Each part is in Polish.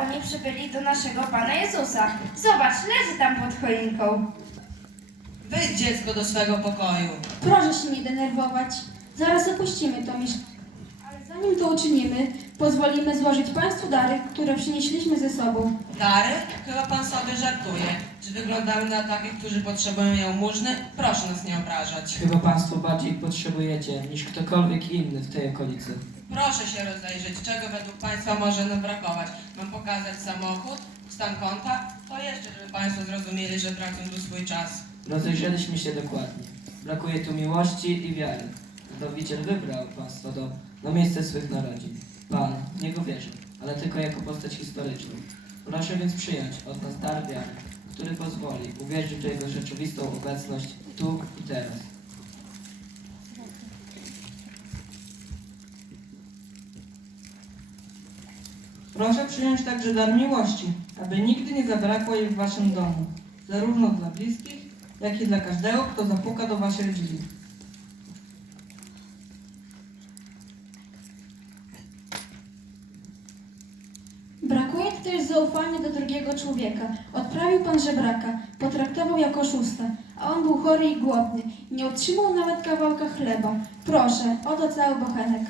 Oni przybyli do naszego Pana Jezusa. Zobacz, leży tam pod choinką. Wyjdź dziecko do swego pokoju. Proszę się nie denerwować. Zaraz opuścimy to mieszkanie. Zanim to uczynimy, pozwolimy złożyć Państwu dary, które przynieśliśmy ze sobą. Dary? Chyba pan sobie żartuje. Czy wyglądamy na takich, którzy potrzebują jałmużny? Proszę nas nie obrażać. Chyba Państwo bardziej potrzebujecie niż ktokolwiek inny w tej okolicy. Proszę się rozejrzeć, czego według Państwa może nam brakować. Mam pokazać samochód, stan konta? To jeszcze, żeby Państwo zrozumieli, że tracą tu swój czas. Rozejrzeliśmy się dokładnie. Brakuje tu miłości i wiary. Zbawiciel wybrał Państwa do, na miejsce swych narodzin. Pan w Niego wierzy, ale tylko jako postać historyczną. Proszę więc przyjąć od nas dar wiary, który pozwoli uwierzyć w Jego rzeczywistą obecność tu i teraz. Proszę przyjąć także dar miłości, aby nigdy nie zabrakło jej w waszym domu, zarówno dla bliskich, jak i dla każdego, kto zapuka do waszych drzwi. Brakuje tu też zaufania do drugiego człowieka. Odprawił Pan żebraka, potraktował jako oszusta, a on był chory i głodny. Nie otrzymał nawet kawałka chleba. Proszę, oto cały bochenek.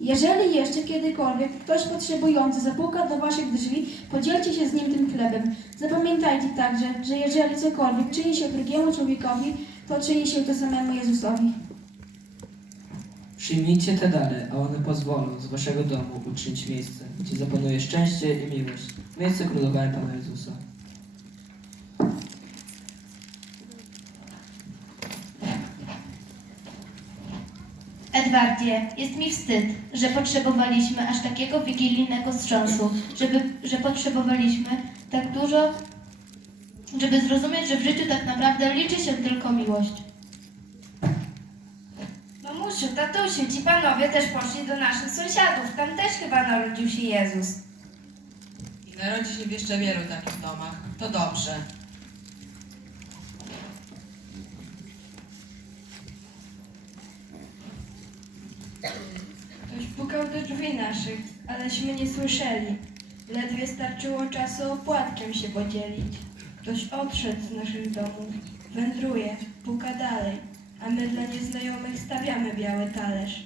Jeżeli jeszcze kiedykolwiek ktoś potrzebujący zapuka do waszych drzwi, podzielcie się z nim tym chlebem. Zapamiętajcie także, że jeżeli cokolwiek czyni się drugiemu człowiekowi, to czyni się to samemu Jezusowi. Przyjmijcie te dary, a one pozwolą z waszego domu uczynić miejsce, gdzie zapanuje szczęście i miłość. Miejsce królowania Pana Jezusa. Edwardzie, jest mi wstyd, że potrzebowaliśmy aż takiego wigilijnego wstrząsu, żeby, że potrzebowaliśmy tak dużo, żeby zrozumieć, że w życiu tak naprawdę liczy się tylko miłość. Mamusiu, tatusiu, ci panowie też poszli do naszych sąsiadów. Tam też chyba narodził się Jezus. I narodzi się w jeszcze wielu takich domach. To dobrze. Ktoś pukał do drzwi naszych, aleśmy nie słyszeli. Ledwie starczyło czasu opłatkiem się podzielić. Ktoś odszedł z naszych domów, wędruje, puka a my dla nieznajomych stawiamy biały talerz.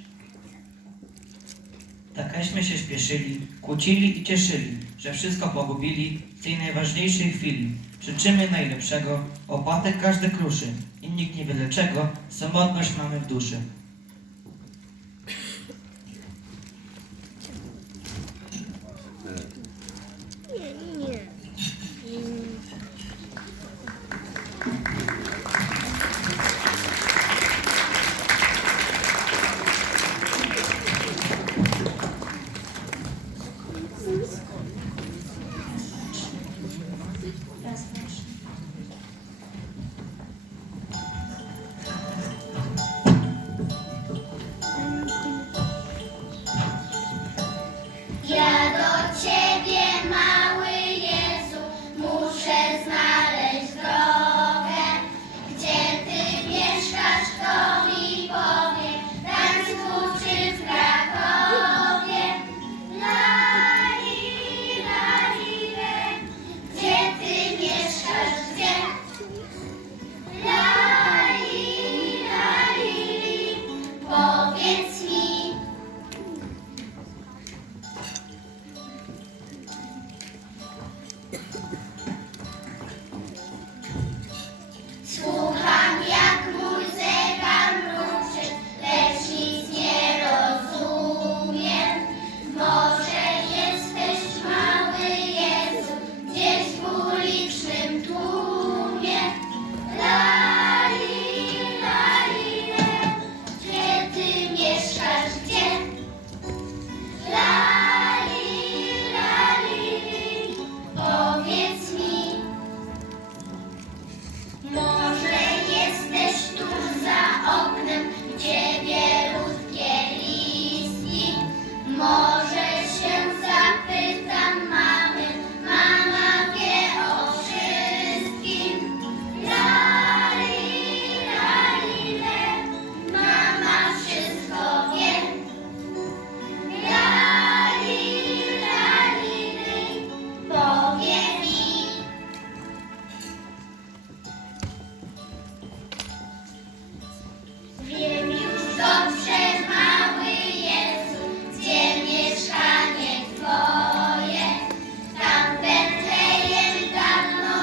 Takaśmy się śpieszyli, kłócili i cieszyli, że wszystko pogubili w tej najważniejszej chwili. Życzymy najlepszego, opłatek każdy kruszy i nikt nie wie dlaczego, samotność mamy w duszy.